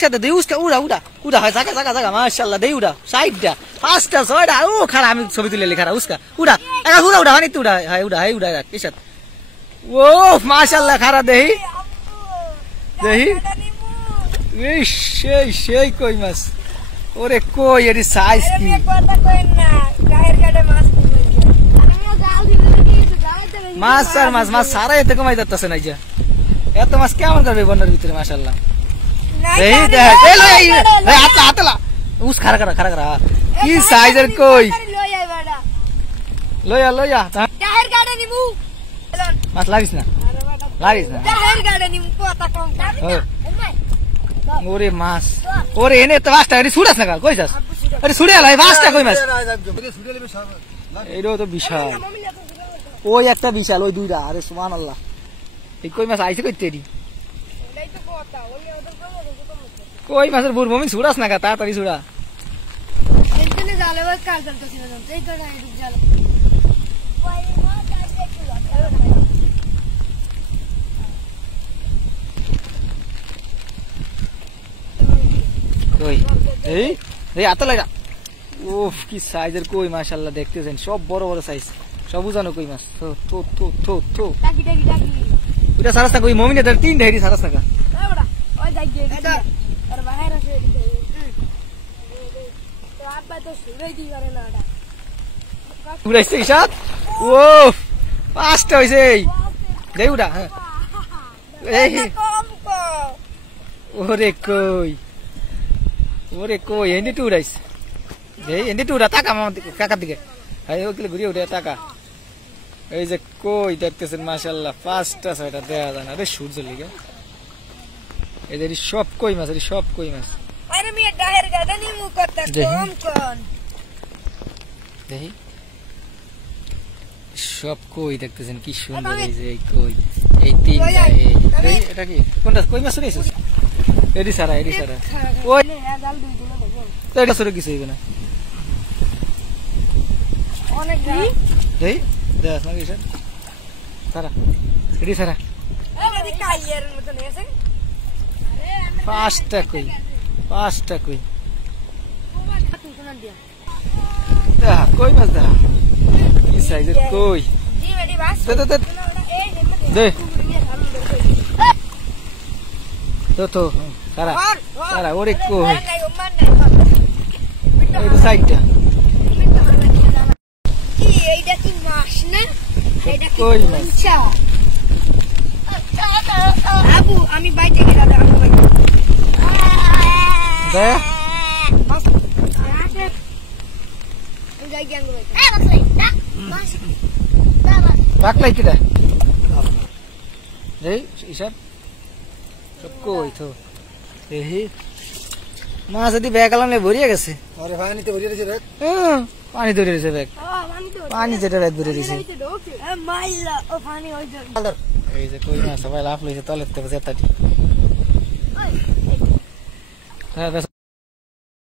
সাথে দেই উস্কা উড়া উড়া উড়া হয় জায়গা জায়গা জায়গা মাশাআল্লাহ দেই উড়া সাইডটা পাঁচটা ছয়টা ও খারা আমি ছবি তুলে লিখা উস্কা উড়া একা উড়া উড়া হানি উড়া হাই উড়া হাই উড়া কিসাত ও মাশাআল্লাহ খারা দেই দেই এই সেই কই মাছ ওরে কই এর সাইজ কি মাছ আর মাছ মাছ সারা এতে কমাই যাচ্ছে না যা এত মাছ কেমন করবে বন্যার ভিতরে মাশাআল্লাহ এই দেখ এই লই আতলা আতলা উস খারা খারা খারা খারা কি সাইজের কই লইয়া টায়ার গাড়ি নিমু মাছ লাগিস না টায়ার গাড়ি নিমু কথা কম ওরে মাছ ওরে এনে তো মাছটা এরি ছুড়াস না কই যাস আরে ছুড়ে আলাই মাছটা কই মাছ এইরো তো বিশাল ওই একটা বিশাল ওই দুইটা আরে সুবহানাল্লাহ এই কই মাছ আইছে কইতে এরি কই মাছের বুর মমিন ছুড়াস না তাড়াতাড়ি ছুড়া এখানে জালে ওই কাল জানতেছি না এই তো না এই জালে কই এই আতলা লাগা উফ কি সাইজের কই মাশাআল্লাহ দেখতেছেন সব বড় বড় সাইজ সব উজানো কই মাছ তো টাকি ওটা সারাস্তা কই মমিনে তার তিন ঢাইরি সারাস্তা কা এ বড়া ওই যাই দে এটা আর বাহির আছে তো আব্বা তো শুই দি করে না এটা উড়াইছে ইশাত ও পাঁচটা হইছে দেই উড়া এই ওরে কই এন্ডি টু উড়াইছ দেই এন্ডি টু উড়া টাকা মামা কাকার দিকে হাই ওগুলো ঘুরিয়ে উড়ে টাকা এই যে কই দেখতেছেন মাশাআল্লাহ পাঁচটা ছয়টা দেয়া যায় না রে সূর্য লিগে এদের সব কই মাছ আরে মিয়া ডাহের গাদা নিমু কথা কম কোন দেখি সব কই দেখতেছেন কি সুন্দর এই যে কই এই তিনটা এই এটা কি কোনটা কই মাছ রে এডি সারা ওই জাল দুই দিন দেখো তো এটা সরে কিছু হইবে না অনেক দেই দেখ না কিসে সারা এডি সারা এই দি কাইয়ের মত নেছে পাঁচটা কই তোমার খাতু কোন দিয়া কই মাছ দা কি সাইজের কই জি মেডি বাস দে তো সারা ওরে কই এই তো সাইডটা কি এইটা কি মাছ না এটা কি কই মাছ আবু আমি বাইতে গেলা আমি বাইতে দে যাই গ্যাং বাইতে রাখলাই কিটা এই হিসাব সব কই তো এই মাছ যদি ব্যাগ আলামে ভরিয়ে গেছে আরে পানিতে ভরিয়ে দিয়েছে ব্যাগ পানি ধরে দিয়েছে ব্যাগ পানি যেটা ব্যাগ ধরে দিয়েছে মাইলা ও পানি ওই এই যে কই মাছ সবাই লাফ লইছে তলের থেকে জেতাটি হ্যাঁ